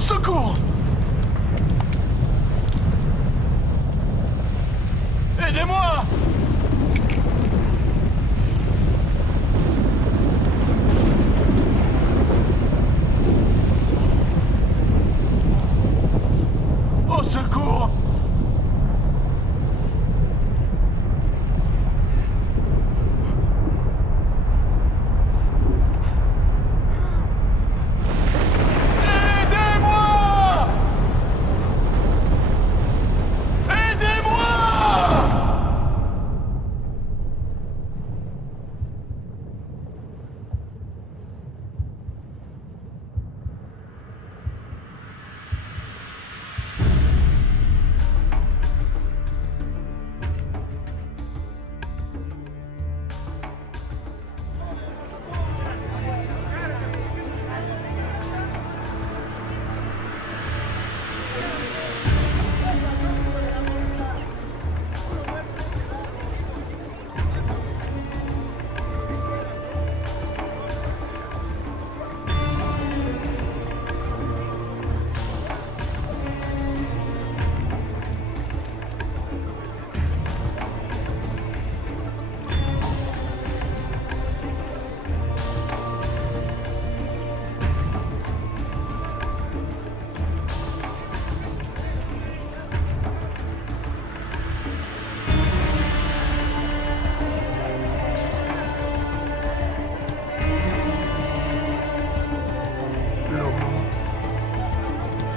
Au secours! Aidez-moi! Au secours!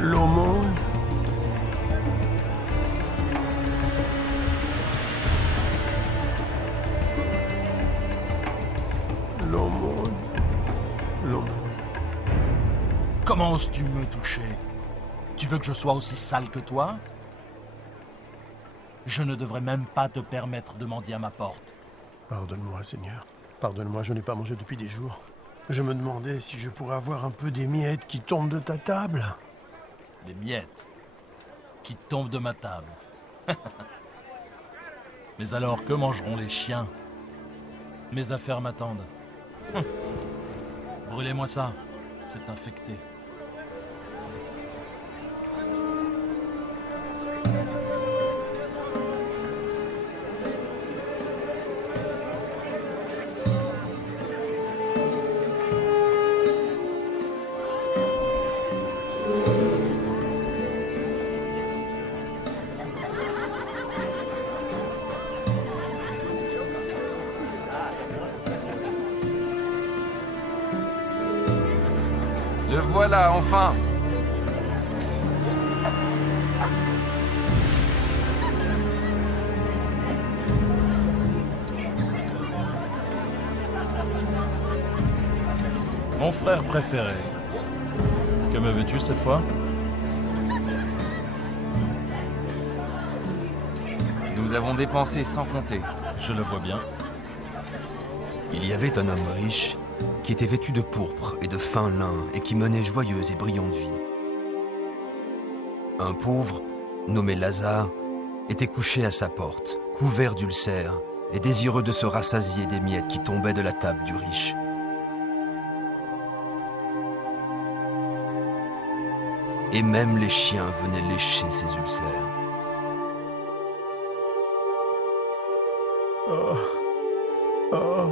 L'aumône. L'aumône. L'aumône. Comment oses-tu me toucher? Tu veux que je sois aussi sale que toi? Je ne devrais même pas te permettre de mendier à ma porte. Pardonne-moi, Seigneur. Pardonne-moi, je n'ai pas mangé depuis des jours. Je me demandais si je pourrais avoir un peu des miettes qui tombent de ta table. Des miettes qui tombent de ma table. Mais alors, que mangeront les chiens? Mes affaires m'attendent. Brûlez-moi ça, c'est infecté. Le voilà, enfin! Mon frère préféré. Que me veux-tu cette fois? Nous avons dépensé sans compter. Je le vois bien. Il y avait un homme riche qui était vêtu de pourpre et de fin lin et qui menait joyeuse et brillante vie. Un pauvre, nommé Lazare, était couché à sa porte, couvert d'ulcères et désireux de se rassasier des miettes qui tombaient de la table du riche. Et même les chiens venaient lécher ses ulcères. Oh. Oh.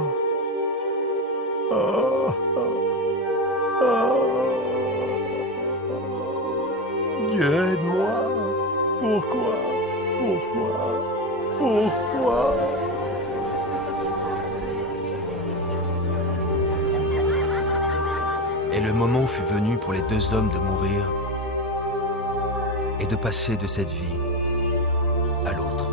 Oh. Oh. Dieu, aide-moi. Pourquoi? Pourquoi? Pourquoi? Et le moment fut venu pour les deux hommes de mourir et de passer de cette vie à l'autre.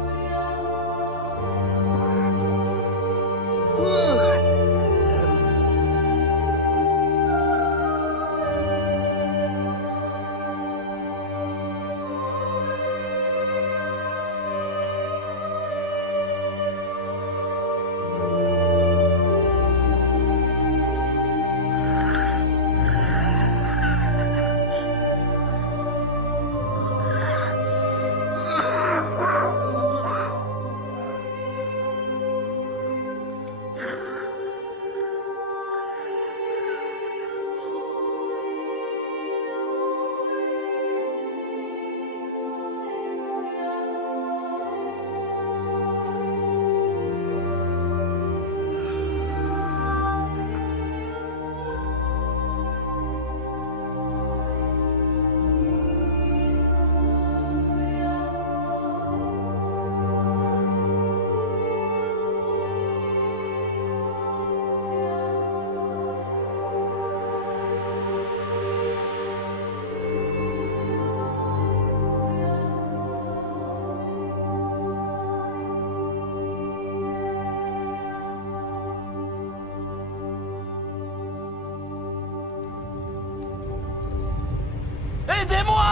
Aidez-moi!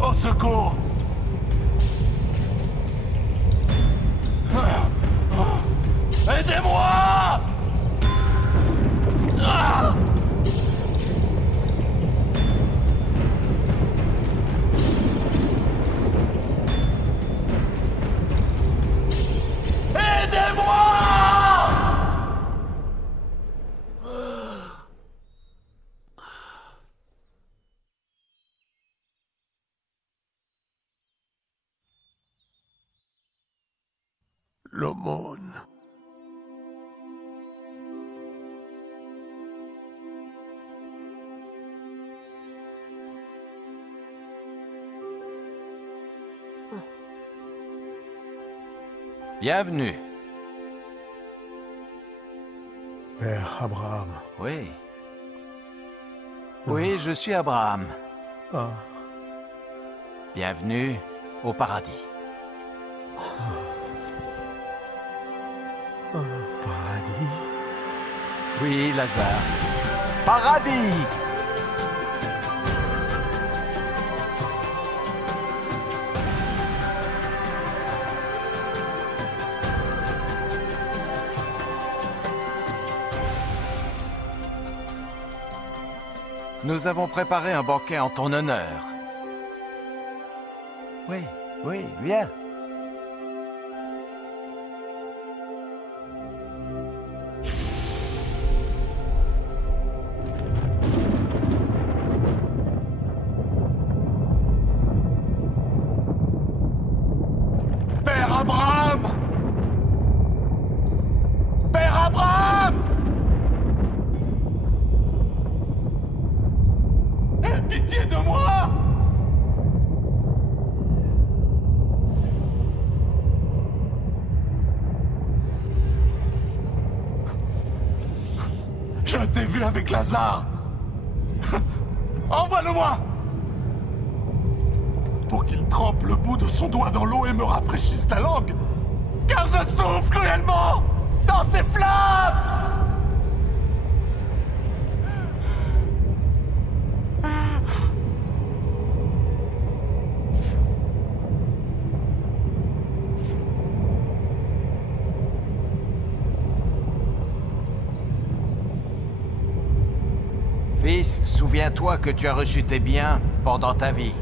Au secours! Aidez-moi! Ah! L'aumône. Bienvenue. Père Abraham. Oui. Oui, je suis Abraham. Ah, Bienvenue au paradis. paradis. Oui, Lazare. Paradis! Nous avons préparé un banquet en ton honneur. Oui, oui, viens. Père Abraham! Père Abraham! Aie pitié de moi! Je t'ai vu avec Lazare! Envoie-le-moi! Pour qu'il trempe le bout de son doigt dans l'eau et me rafraîchisse la langue! Car je souffre cruellement dans ces flammes! Fils, souviens-toi que tu as reçu tes biens pendant ta vie.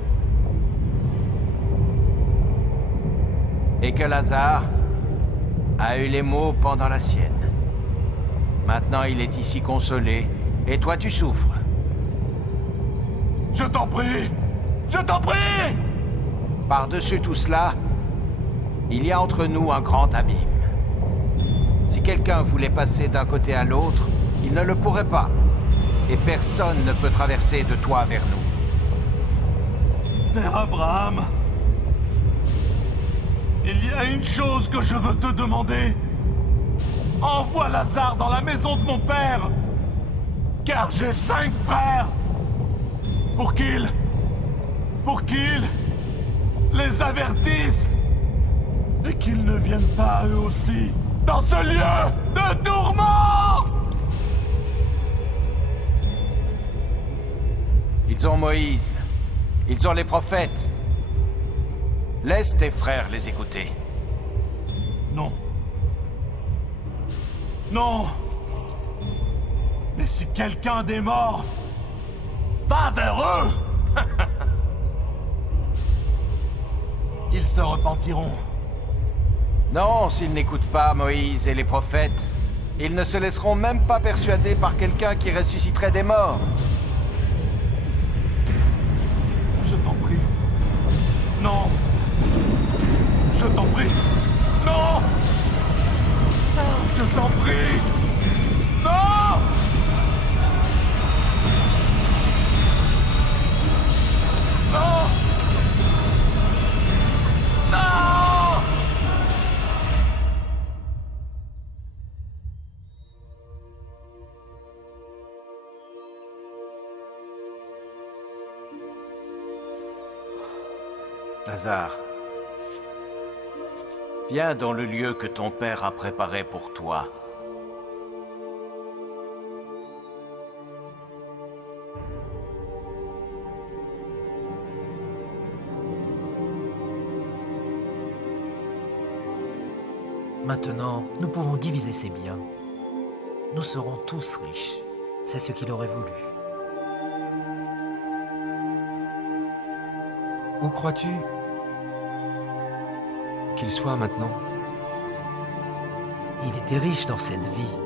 Et que Lazare a eu les maux pendant la sienne. Maintenant, il est ici consolé, et toi tu souffres. Je t'en prie! Je t'en prie! Par-dessus tout cela, il y a entre nous un grand abîme. Si quelqu'un voulait passer d'un côté à l'autre, il ne le pourrait pas. Et personne ne peut traverser de toi vers nous. Père Abraham, il y a une chose que je veux te demander. Envoie Lazare dans la maison de mon père, car j'ai 5 frères, pour qu'ils les avertissent, et qu'ils ne viennent pas eux aussi dans ce lieu de tourment. Ils ont Moïse. Ils ont les prophètes. Laisse tes frères les écouter. Non. Non. Mais si quelqu'un des morts va vers eux, ils se repentiront. Non, s'ils n'écoutent pas Moïse et les prophètes, ils ne se laisseront même pas persuader par quelqu'un qui ressusciterait des morts. Je t'en prie. Non. Je t'en prie. Non. Je t'en prie. Non. Non. Non. Lazare, viens dans le lieu que ton père a préparé pour toi. Maintenant, nous pouvons diviser ses biens. Nous serons tous riches. C'est ce qu'il aurait voulu. Où crois-tu qu'il soit maintenant? Il était riche dans cette vie.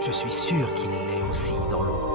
Je suis sûr qu'il l'est aussi dans l'autre.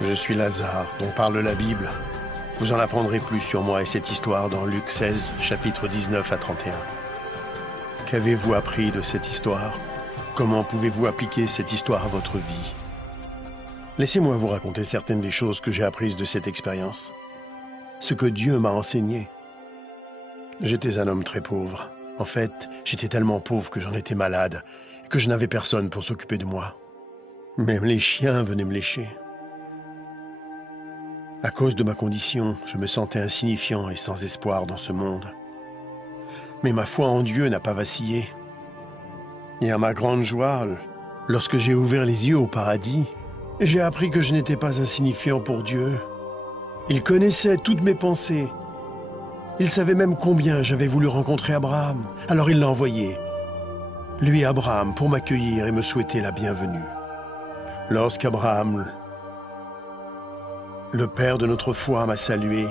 Je suis Lazare, dont parle la Bible. Vous en apprendrez plus sur moi et cette histoire dans Luc 16, chapitres 19 à 31. Qu'avez-vous appris de cette histoire? Comment pouvez-vous appliquer cette histoire à votre vie? Laissez-moi vous raconter certaines des choses que j'ai apprises de cette expérience. Ce que Dieu m'a enseigné. J'étais un homme très pauvre. En fait, j'étais tellement pauvre que j'en étais malade, que je n'avais personne pour s'occuper de moi. Même les chiens venaient me lécher. À cause de ma condition, je me sentais insignifiant et sans espoir dans ce monde. Mais ma foi en Dieu n'a pas vacillé. Et à ma grande joie, lorsque j'ai ouvert les yeux au paradis, j'ai appris que je n'étais pas insignifiant pour Dieu. Il connaissait toutes mes pensées. Il savait même combien j'avais voulu rencontrer Abraham. Alors il l'a envoyé, lui Abraham, pour m'accueillir et me souhaiter la bienvenue. Lorsqu'Abraham, le père de notre foi, m'a salué,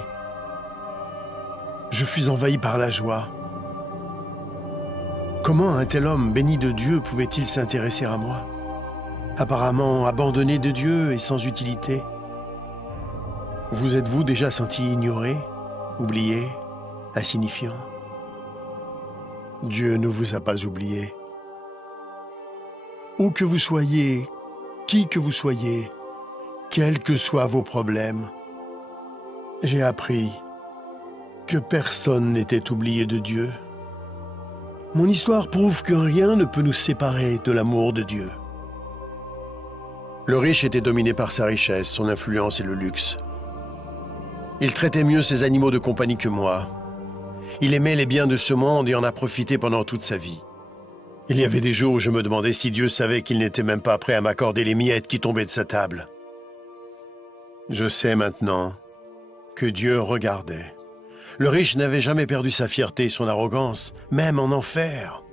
je fus envahi par la joie. Comment un tel homme béni de Dieu pouvait-il s'intéresser à moi? Apparemment abandonné de Dieu et sans utilité. Vous êtes-vous déjà senti ignoré, oublié, insignifiant? Dieu ne vous a pas oublié. Où que vous soyez, qui que vous soyez, quels que soient vos problèmes, j'ai appris que personne n'était oublié de Dieu. Mon histoire prouve que rien ne peut nous séparer de l'amour de Dieu. Le riche était dominé par sa richesse, son influence et le luxe. Il traitait mieux ses animaux de compagnie que moi. Il aimait les biens de ce monde et en a profité pendant toute sa vie. Il y avait des jours où je me demandais si Dieu savait qu'il n'était même pas prêt à m'accorder les miettes qui tombaient de sa table. Je sais maintenant que Dieu regardait. Le riche n'avait jamais perdu sa fierté et son arrogance, même en enfer.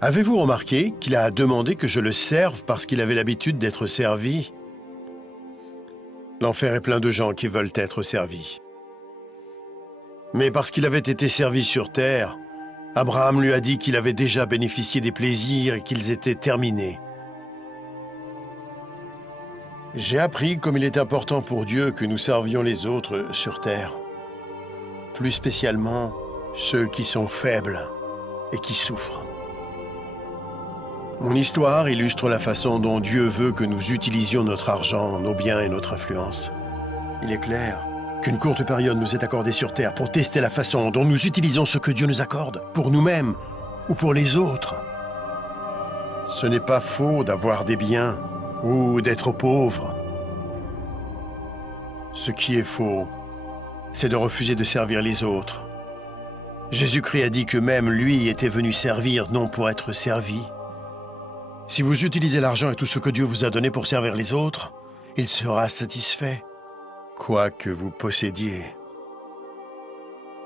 Avez-vous remarqué qu'il a demandé que je le serve parce qu'il avait l'habitude d'être servi? L'enfer est plein de gens qui veulent être servis. Mais parce qu'il avait été servi sur terre, Abraham lui a dit qu'il avait déjà bénéficié des plaisirs et qu'ils étaient terminés. J'ai appris comme il est important pour Dieu que nous servions les autres sur terre. Plus spécialement, ceux qui sont faibles et qui souffrent. Mon histoire illustre la façon dont Dieu veut que nous utilisions notre argent, nos biens et notre influence. Il est clair qu'une courte période nous est accordée sur terre pour tester la façon dont nous utilisons ce que Dieu nous accorde, pour nous-mêmes ou pour les autres. Ce n'est pas faux d'avoir des biens ou d'être pauvre. Ce qui est faux, c'est de refuser de servir les autres. Jésus-Christ a dit que même lui était venu servir, non pour être servi. Si vous utilisez l'argent et tout ce que Dieu vous a donné pour servir les autres, il sera satisfait, quoi que vous possédiez.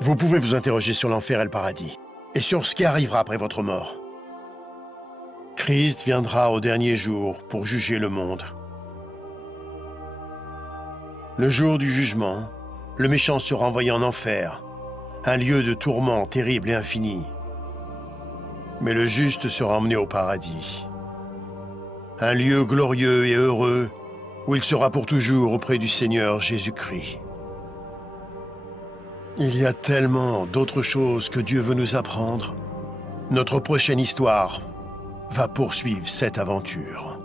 Vous pouvez vous interroger sur l'enfer et le paradis, et sur ce qui arrivera après votre mort. Christ viendra au dernier jour pour juger le monde. Le jour du jugement, le méchant sera envoyé en enfer, un lieu de tourment terrible et infini. Mais le juste sera emmené au paradis, un lieu glorieux et heureux où il sera pour toujours auprès du Seigneur Jésus-Christ. Il y a tellement d'autres choses que Dieu veut nous apprendre. Notre prochaine histoire va poursuivre cette aventure.